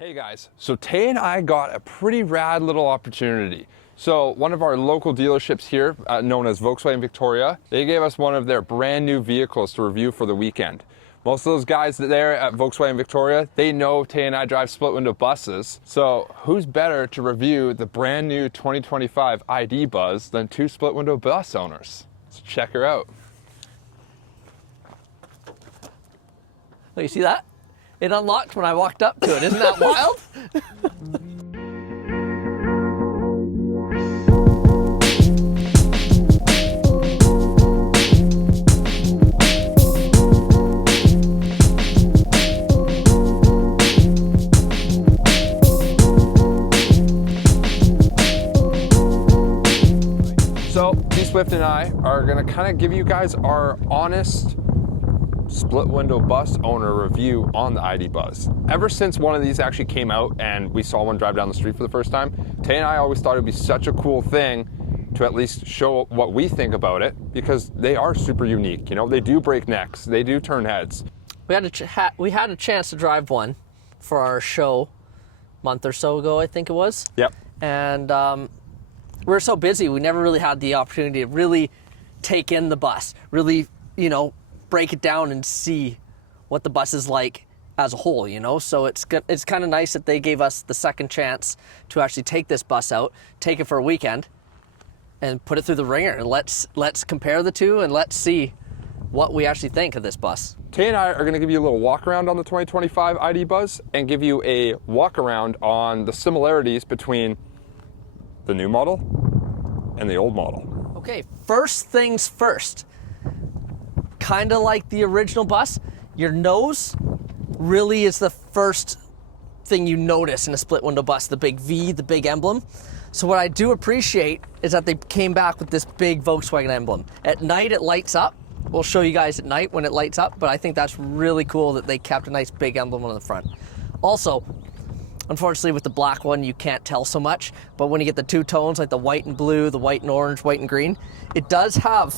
Hey guys, so Tay and I got a pretty rad little opportunity. So one of our local dealerships here, known as Volkswagen Victoria, they gave us one of their brand new vehicles to review for the weekend. Most of those guys there at Volkswagen Victoria, they know Tay and I drive split window buses. So who's better to review the brand new 2025 ID Buzz than two split window bus owners? So check her out. Oh, you see that? It unlocked when I walked up to it. Isn't that wild? So T-Swift and I are gonna kind of give you guys our honest split window bus owner review on the ID Buzz. Ever since one of these actually came out and we saw one drive down the street for the first time, Tay and I always thought it'd be such a cool thing to at least show what we think about it, because they are super unique. You know, they do break necks, they do turn heads. We had a chance to drive one for our show a month or so ago, I think it was. Yep. And we were so busy, we never really had the opportunity to really take in the bus, really, you know, break it down and see what the bus is like as a whole, you know? So it's kind of nice that they gave us the second chance to actually take this bus out, take it for a weekend, and put it through the ringer. Let's compare the two and let's see what we actually think of this bus. Tay and I are gonna give you a little walk around on the 2025 ID Buzz and give you a walk around on the similarities between the new model and the old model. Okay, first things first. Kind of like the original bus, your nose really is the first thing you notice in a split window bus, the big V, the big emblem. So what I do appreciate is that they came back with this big Volkswagen emblem. At night it lights up. We'll show you guys at night when it lights up, but I think that's really cool that they kept a nice big emblem on the front. Also, unfortunately with the black one you can't tell so much, but when you get the two tones like the white and blue, the white and orange, white and green, it does have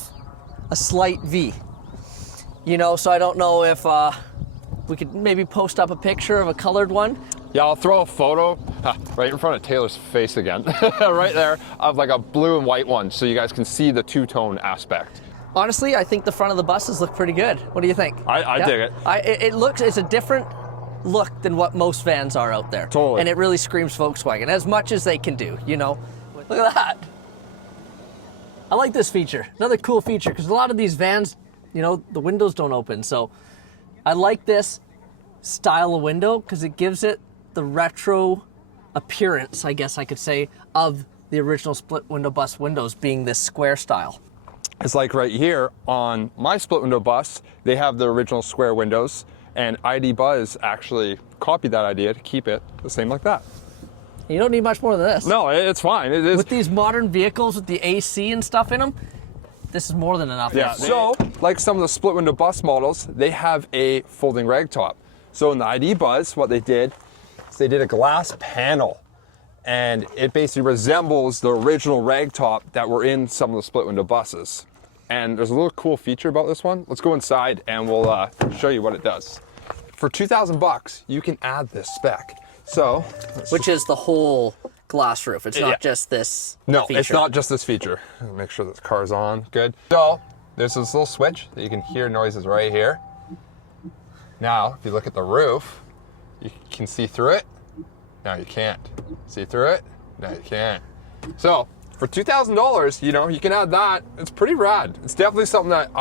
a slight V. You know, so I don't know if we could maybe post up a picture of a colored one. Yeah, I'll throw a photo right in front of Taylor's face again, right there, of like a blue and white one, so you guys can see the two-tone aspect. Honestly, I think the front of the buses look pretty good. What do you think? I dig it. It's a different look than what most vans are out there. Totally. And it really screams Volkswagen, as much as they can do, you know? Look at that. I like this feature. Another cool feature, because a lot of these vans, you know, the windows don't open. So I like this style of window because it gives it the retro appearance, I guess I could say, of the original split window bus windows being this square style. It's like right here on my split window bus, they have the original square windows, and ID Buzz actually copied that idea to keep it the same like that. You don't need much more than this. No, it's fine. It is. With these modern vehicles with the AC and stuff in them, this is more than enough. Yeah, so like some of the split window bus models, they have a folding rag top. So in the ID Buzz, what they did is they did a glass panel, and it basically resembles the original rag top that were in some of the split window buses. And there's a little cool feature about this one. Let's go inside and we'll show you what it does. For 2,000 bucks, you can add this spec. So, which is the whole glass roof. It's not just this feature. It's not just this feature. Make sure that the car's on. Good. So there's this little switch that you can hear noises right here. Now, if you look at the roof, you can see through it. Now you can't. See through it? Now you can't. So for $2,000, you know, you can add that. It's pretty rad. It's definitely something that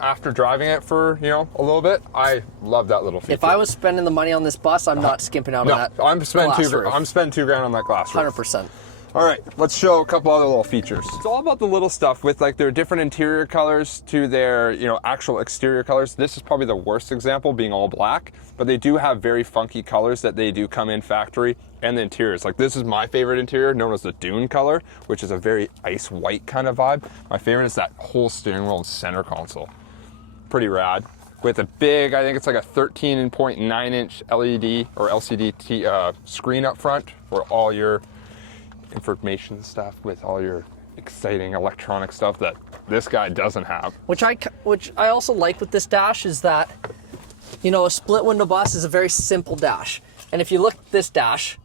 after driving it for, you know, a little bit, I love that little feature. If I was spending the money on this bus, I'm not skimping out on that. I'm spending glass roof. I'm spending $2,000 on that glass roof. 100%. All right, let's show a couple other little features. It's all about the little stuff with like their different interior colors to their, you know, actual exterior colors. This is probably the worst example, being all black, but they do have very funky colors that they do come in factory, and the interiors. Like this is my favorite interior, known as the Dune color, which is a very ice white kind of vibe. My favorite is that whole steering wheel and center console. Pretty rad. With a big, I think it's like a 13.9 inch LED or LCD screen up front for all your information stuff, with all your exciting electronic stuff that this guy doesn't have. Which I also like with this dash is that, you know, a split window bus is a very simple dash. And if you look at this dash,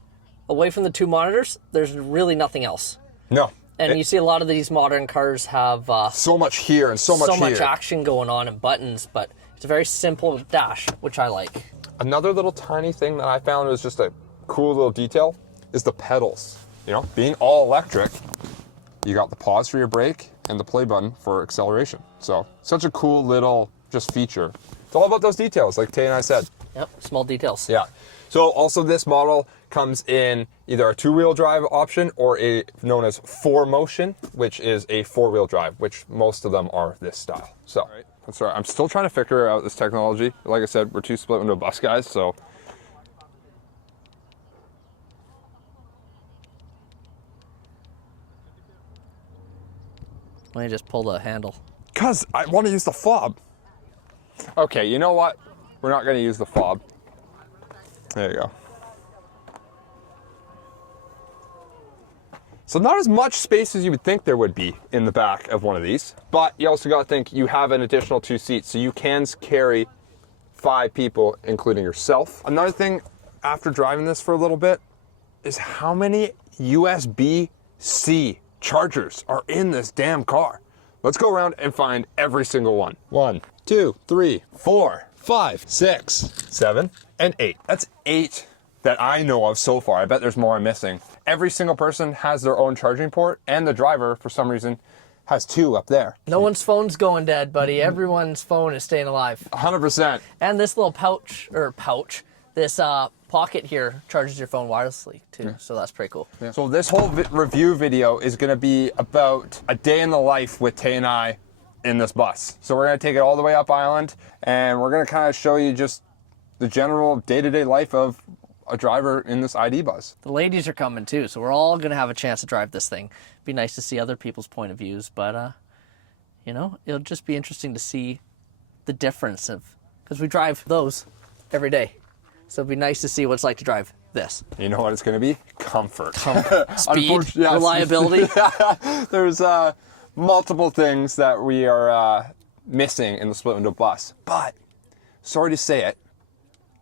away from the two monitors, there's really nothing else. No. And you see a lot of these modern cars have so much here and so much action going on and buttons, but it's a very simple dash, which I like. Another little tiny thing that I found was just a cool little detail is the pedals. You know, being all electric, you got the pause for your brake and the play button for acceleration. So such a cool little just feature. It's all about those details, like Tay and I said. Yep, small details. Yeah. So also this model comes in either a two-wheel drive option or a known as 4Motion, which is a four-wheel drive, which most of them are this style. So that's right. I'm still trying to figure out this technology. Like I said, we're two split window bus guys, so. Why don't you just pull the handle? Because I want to use the fob. Okay, you know what? We're not going to use the fob. There you go. So not as much space as you would think there would be in the back of one of these, but you also got to think you have an additional 2 seats, so you can carry 5 people, including yourself. Another thing after driving this for a little bit is how many USB-C chargers are in this damn car. Let's go around and find every single one. 1, 2, 3, 4, 5, 6, 7, and 8. That's 8 that I know of so far. I bet there's more I'm missing. Every single person has their own charging port, and the driver, for some reason, has 2 up there. No one's phone's going dead, buddy. Everyone's phone is staying alive. 100%. And this little this pocket here charges your phone wirelessly too, so that's pretty cool. Yeah. So this whole review video is going to be about a day in the life with Tay and I in this bus. So we're going to take it all the way up island, and we're going to kind of show you just the general day-to-day life of a driver in this ID bus. The ladies are coming too, so we're all going to have a chance to drive this thing. Be nice to see other people's point of views, but you know, it'll just be interesting to see the difference of, because we drive those every day. So it'd be nice to see what it's like to drive this. You know what it's going to be? Comfort. Speed, reliability. There's multiple things that we are missing in the split window bus. But, sorry to say it,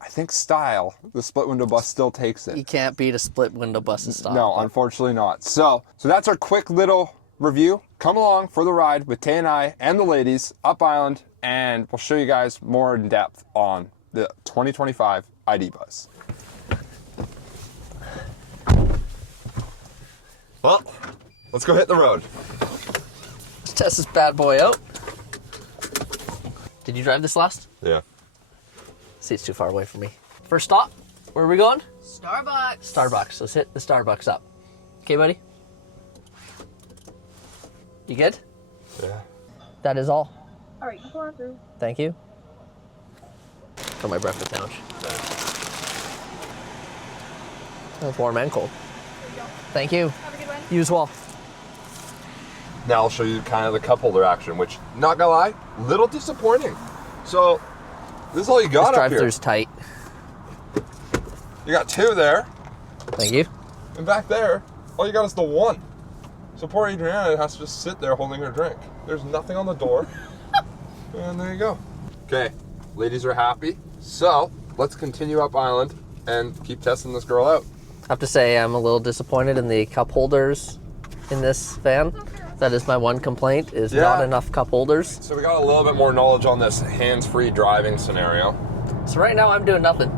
I think style, the split window bus still takes it. You can't beat a split window bus's style. No, unfortunately not. So that's our quick little review. Come along for the ride with Tay and I and the ladies up island, and we'll show you guys more in depth on the 2025 ID bus. Well, let's go hit the road. Let's test this bad boy out. Did you drive this last? Yeah. See, it's too far away from me. First stop, where are we going? Starbucks. Starbucks. Let's hit the Starbucks up. Okay, buddy? You good? Yeah. That is all. All right, come on through. Thank you. For my breakfast sandwich. It's warm and cold. Thank you. Have a good one. You as well. Now I'll show you kind of the cup holder action, which, not gonna lie, little disappointing. So, this is all you got This up here. drive-through's tight. You got 2 there, Thank you. and back there, all you got is the 1. So poor Adriana has to just sit there holding her drink. There's nothing on the door, and there you go. Okay, ladies are happy. So, let's continue up island and keep testing this girl out. I have to say I'm a little disappointed in the cup holders in this van. That is my one complaint, is not enough cup holders. So we got a little bit more knowledge on this hands-free driving scenario. So right now I'm doing nothing.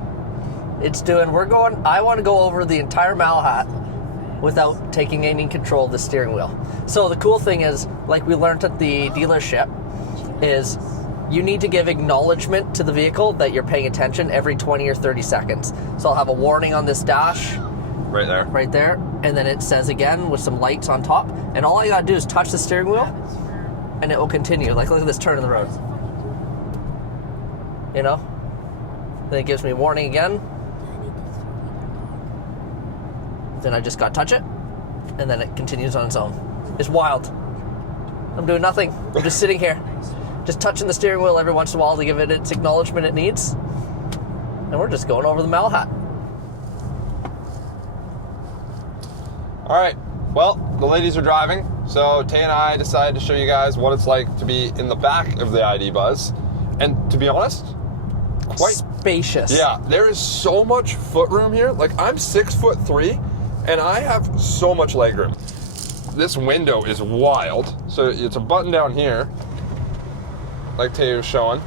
I want to go over the entire Malhat without taking any control of the steering wheel. So the cool thing is, like we learned at the dealership, is you need to give acknowledgement to the vehicle that you're paying attention every 20 or 30 seconds. So I'll have a warning on this dash. Right there. Right there. And then it says again with some lights on top. And all I gotta do is touch the steering wheel and it will continue. Like, look at this turn in the road. You know? Then it gives me a warning again. Then I just gotta touch it. And then it continues on its own. It's wild. I'm doing nothing. I'm just sitting here. Just touching the steering wheel every once in a while to give it its acknowledgement it needs. And we're just going over the Malhat. All right, well, the ladies are driving, so Tay and I decided to show you guys what it's like to be in the back of the ID bus. And to be honest, quite spacious. Yeah, there is so much footroom here. Like, I'm 6'3", and I have so much legroom. This window is wild. So it's a button down here, like Tay was showing.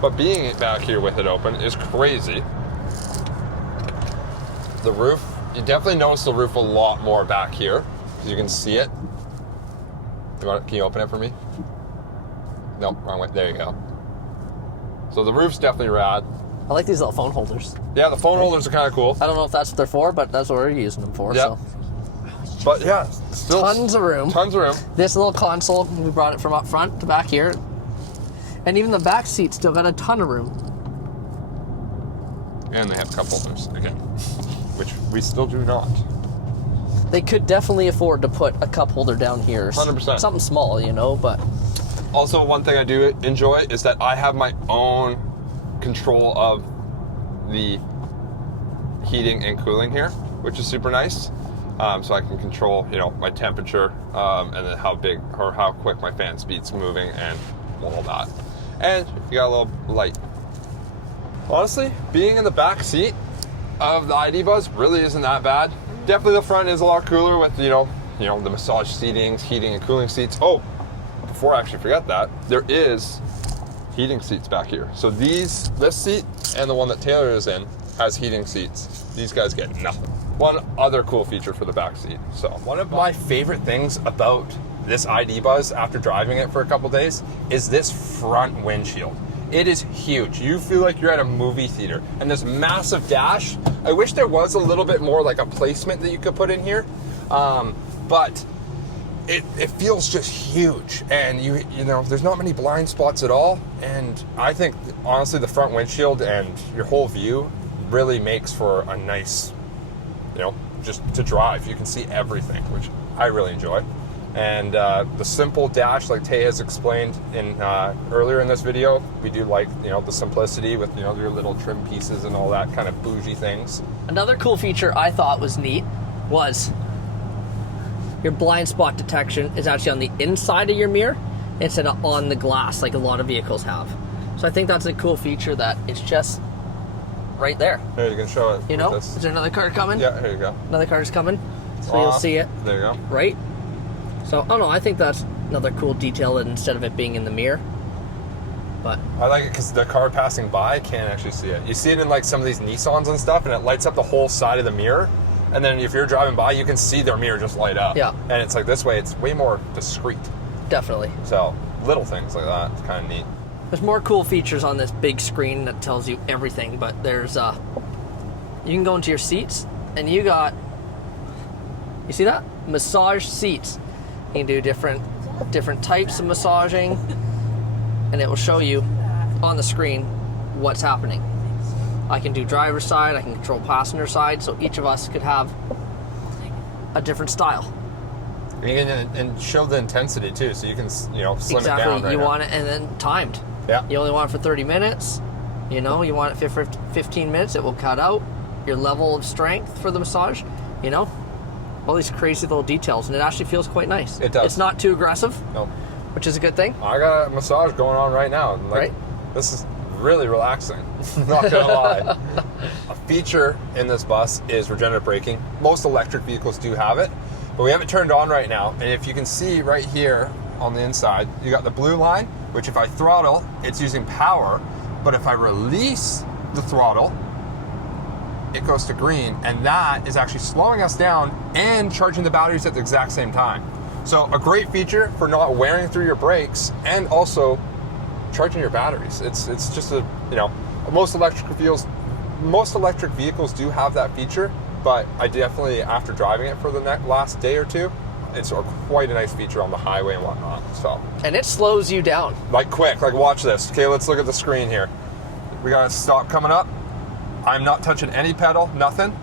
But being back here with it open is crazy. The roof, you definitely notice the roof a lot more back here, because you can see it. Can you open it for me? No, wrong way. There you go. So the roof's definitely rad. I like these little phone holders. Yeah, the phone holders are kind of cool. I don't know if that's what they're for, but that's what we're using them for. Yeah. So. But yeah, still Tons of room. Tons of room. This little console, we brought it from up front to back here. And even the back seat still got a ton of room. And they have cup holders again, which we still do not. They could definitely afford to put a cup holder down here. 100%. Something small, you know, but... Also, one thing I do enjoy is that I have my own control of the heating and cooling here, which is super nice. So I can control, you know, my temperature, and then how big or how quick my fan speed's moving and all that. And you got a little light. Honestly, being in the back seat of the ID Buzz really isn't that bad. Definitely the front is a lot cooler with, you know, the massage seatings, heating and cooling seats. Oh, before I actually forget that, there is heating seats back here. So this seat and the one that Taylor is in has heating seats. These guys get nothing. One other cool feature for the back seat. So one of my favorite things about this ID Buzz after driving it for a couple days is this front windshield. It is huge. You feel like you're at a movie theater. And this massive dash, I wish there was a little bit more like a placement that you could put in here. But it feels just huge. And you know, there's not many blind spots at all. And I think honestly the front windshield and your whole view really makes for a nice, you know, just to drive. You can see everything, which I really enjoy. And the simple dash, like Tay has explained in earlier in this video, we do like, you know, the simplicity with, you know, your little trim pieces and all that kind of bougie things. Another cool feature I thought was neat was your blind spot detection is actually on the inside of your mirror instead of on the glass like a lot of vehicles have. So I think that's a cool feature that it's just right there. Here, you can show it. You know, is there another car coming? Yeah, here you go. Another car's coming, so you'll see it. There you go. Right? So, I don't know, I think that's another cool detail that instead of it being in the mirror. But I like it because the car passing by can't actually see it. You see it in like some of these Nissans and stuff, and it lights up the whole side of the mirror. And then if you're driving by, you can see their mirror just light up. Yeah. And it's like this way, it's way more discreet. definitely. So little things like that, it's kind of neat. There's more cool features on this big screen that tells you everything, but there's you can go into your seats and you see that? Massage seats. You can do different types of massaging, and it will show you on the screen what's happening. I can do driver's side, I can control passenger side, so each of us could have a different style. And show the intensity too, so you can, slim exactly. it down. Right you now. want it, and then timed. Yeah. You only want it for 30 minutes. You want it for 15 minutes, it will cut out your level of strength for the massage. All these crazy little details, and it actually feels quite nice. It does. It's not too aggressive. Nope. Which is a good thing. I got a massage going on right now. Right. This is really relaxing. Not gonna lie. A feature in this bus is regenerative braking. Most electric vehicles do have it, but we have it turned on right now. And if you can see right here on the inside, you got the blue line, which if I throttle, it's using power. But if I release the throttle, it goes to green, and that is actually slowing us down and charging the batteries at the exact same time. So a great feature for not wearing through your brakes and also charging your batteries. It's just most electric vehicles do have that feature, but I definitely, after driving it for the last day or two, it's quite a nice feature on the highway and whatnot. So. And it slows you down. Quick, watch this. Okay, let's look at the screen here. We got a stop coming up. I'm not touching any pedal, nothing.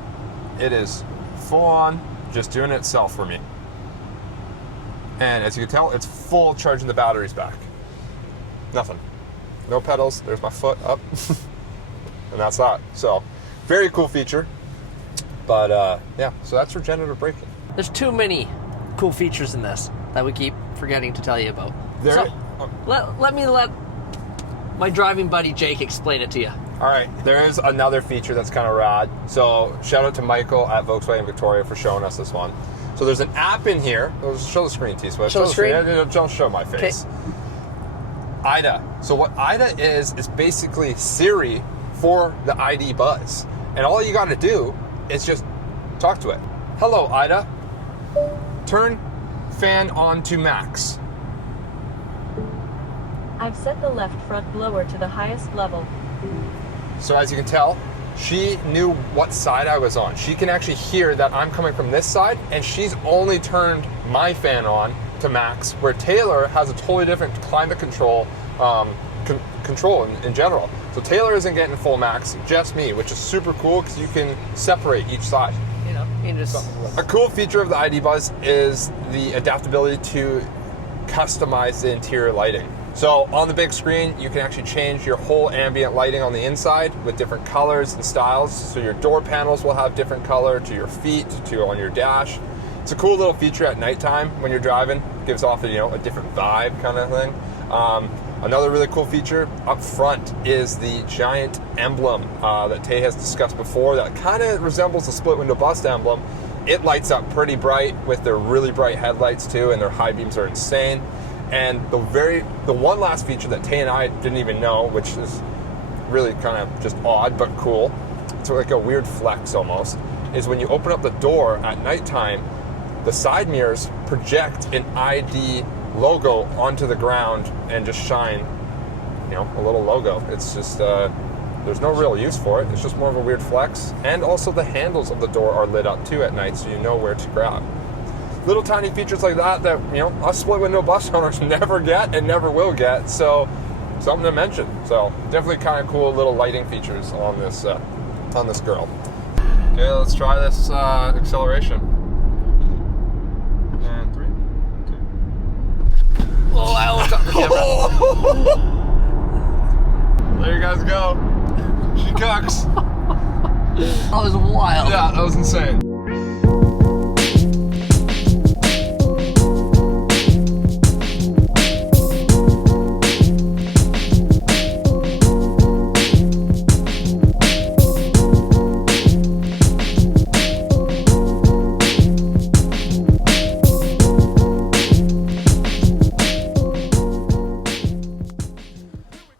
It is full on, just doing it itself for me. And as you can tell, it's full charging the batteries back. Nothing. No pedals, there's my foot up. And that's that. So, very cool feature. But so that's regenerative braking. There's too many cool features in this that we keep forgetting to tell you about. Let my driving buddy Jake explain it to you. All right, there is another feature that's kind of rad. So shout out to Michael at Volkswagen Victoria for showing us this one. So there's an app in here. Show the screen, T-Swift. Show the screen? Don't show my face. IDA. So what IDA is basically Siri for the ID Buzz. And all you got to do is just talk to it. Hello, IDA. Turn fan on to max. I've set the left front blower to the highest level. So as you can tell, she knew what side I was on. She can actually hear that I'm coming from this side, and she's only turned my fan on to max, where Taylor has a totally different climate control control in general. So Taylor isn't getting full max, just me, which is super cool because you can separate each side. You know, you just... A cool feature of the ID Buzz is the adaptability to customize the interior lighting. So on the big screen, you can actually change your whole ambient lighting on the inside with different colors and styles. So your door panels will have different color to your feet, to on your dash. It's a cool little feature at nighttime when you're driving. Gives off a different vibe kind of thing. Another really cool feature up front is the giant emblem that Tay has discussed before that kind of resembles the split window bus emblem. It lights up pretty bright with their really bright headlights too, and their high beams are insane. And the one last feature that Tay and I didn't even know, which is really kind of just odd but cool, it's like a weird flex almost, is when you open up the door at nighttime, the side mirrors project an ID logo onto the ground and just shine, a little logo. It's just, there's no real use for it. It's just more of a weird flex. And also the handles of the door are lit up too at night, so you know where to grab. Little tiny features like that us split window bus owners never get and never will get, so something to mention. So definitely kind of cool little lighting features on this girl. Okay, let's try this acceleration. And 3, 2. Oh, I almost got the camera. There you guys go. She cooks. That was wild. Yeah, that was insane.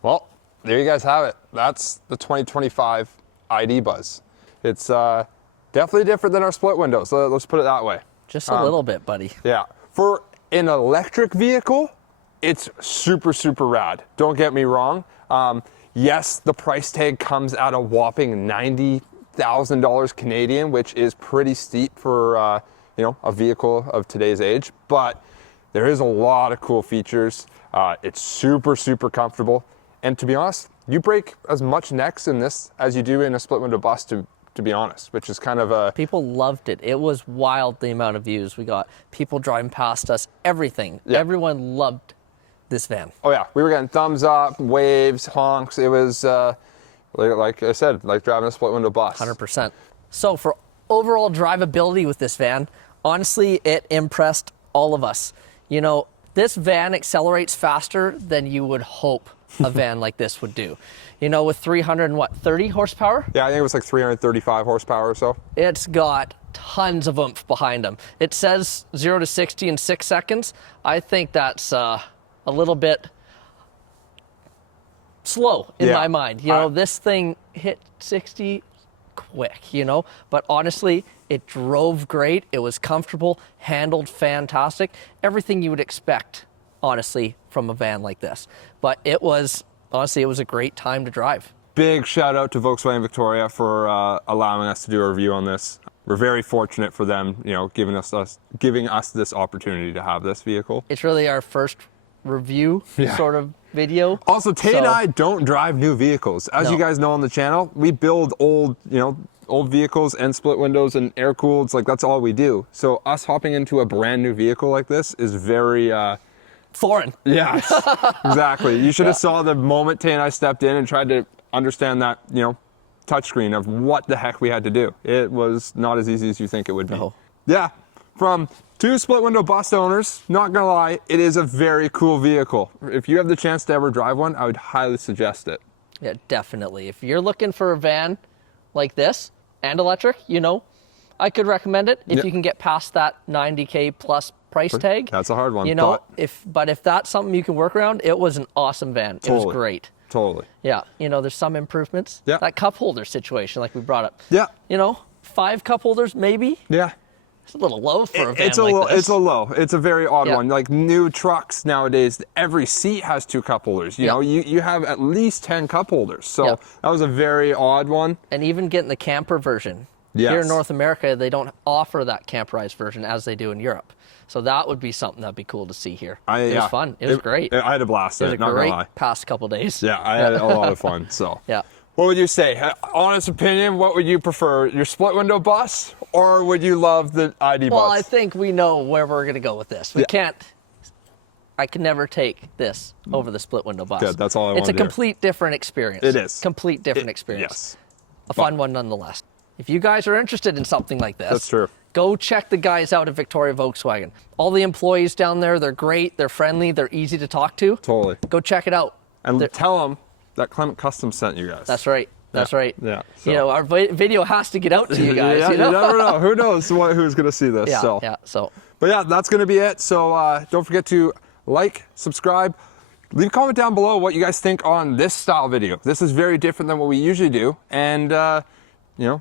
Well, there you guys have it. That's the 2025 ID Buzz. It's definitely different than our split window, so let's put it that way. Just a little bit, buddy. Yeah. For an electric vehicle, it's super, super rad. Don't get me wrong. Yes, the price tag comes at a whopping $90,000 Canadian, which is pretty steep for a vehicle of today's age, but there is a lot of cool features. It's super, super comfortable. And to be honest, you break as much necks in this as you do in a split window bus, to be honest, which is kind of a... People loved it. It was wild, the amount of views we got. People driving past us, everything. Yeah. Everyone loved this van. Oh yeah, we were getting thumbs up, waves, honks. It was, like I said, like driving a split window bus. 100%. So for overall drivability with this van, honestly, it impressed all of us. This van accelerates faster than you would hope a van like this would do. With 330 horsepower? Yeah, I think it was like 335 horsepower or so. It's got tons of oomph behind them. It says 0 to 60 in 6 seconds. I think that's a little bit slow in my mind. This thing hit 60 quick, but honestly, it drove great. It was comfortable, handled fantastic. Everything you would expect, honestly, from a van like this. But it was a great time to drive. Big shout out to Volkswagen Victoria for allowing us to do a review on this. We're very fortunate for them, giving us this opportunity to have this vehicle. It's really our first review sort of video. Also, Tay and I don't drive new vehicles. As you guys know on the channel, we build old vehicles and split windows and air cooled. Like that's all we do. So us hopping into a brand new vehicle like this is very foreign. Yeah, exactly. You should have saw the moment Tay and I stepped in and tried to understand that, touchscreen of what the heck we had to do. It was not as easy as you think it would be. No. Yeah, from two split window bus owners, not gonna lie, it is a very cool vehicle. If you have the chance to ever drive one, I would highly suggest it. Yeah, definitely. If you're looking for a van like this and electric, I could recommend it if you can get past that $90K plus price tag. That's a hard one. But if that's something you can work around, it was an awesome van. Totally. It was great. Totally. Yeah, there's some improvements. Yeah. That cup holder situation, like we brought up. Yeah. 5 cup holders maybe. Yeah. It's a little low for a van It's like this. It's a low. It's a very odd Yeah. one. Like new trucks nowadays, every seat has 2 cup holders. You have at least 10 cup holders. So Yeah. that was a very odd one. And even getting the camper version. Yes. Here in North America, they don't offer that camperized version as they do in Europe. So that would be something that'd be cool to see here. It was fun. It was great. I had a blast. It was a not great gonna lie. past couple days. Yeah, I had a lot of fun. So Yeah. What would you say? Honest opinion, what would you prefer? Your split window bus, or would you love the ID bus? Well, I think we know where we're going to go with this. I can never take this over the split window bus. Good, that's all I wanted It's a to hear. complete different experience. It is. Complete different experience. Yes. A fun one nonetheless. If you guys are interested in something like this, That's true. Go check the guys out at Victoria Volkswagen. All the employees down there, they're great, they're friendly, they're easy to talk to. Totally. Go check it out. And tell them that Clement Customs sent you guys. That's right. That's right. Yeah. So. Our video has to get out to you guys. You never know. Who knows who's going to see this? Yeah, so. yeah. So. But yeah, that's going to be it. So don't forget to like, subscribe, leave a comment down below what you guys think on this style video. This is very different than what we usually do, and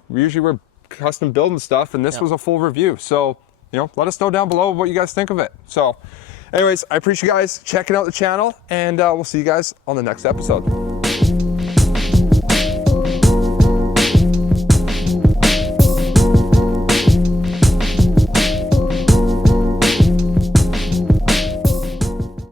usually we're custom building stuff, and this was a full review. So let us know down below what you guys think of it. So, anyways, I appreciate you guys checking out the channel, and we'll see you guys on the next episode.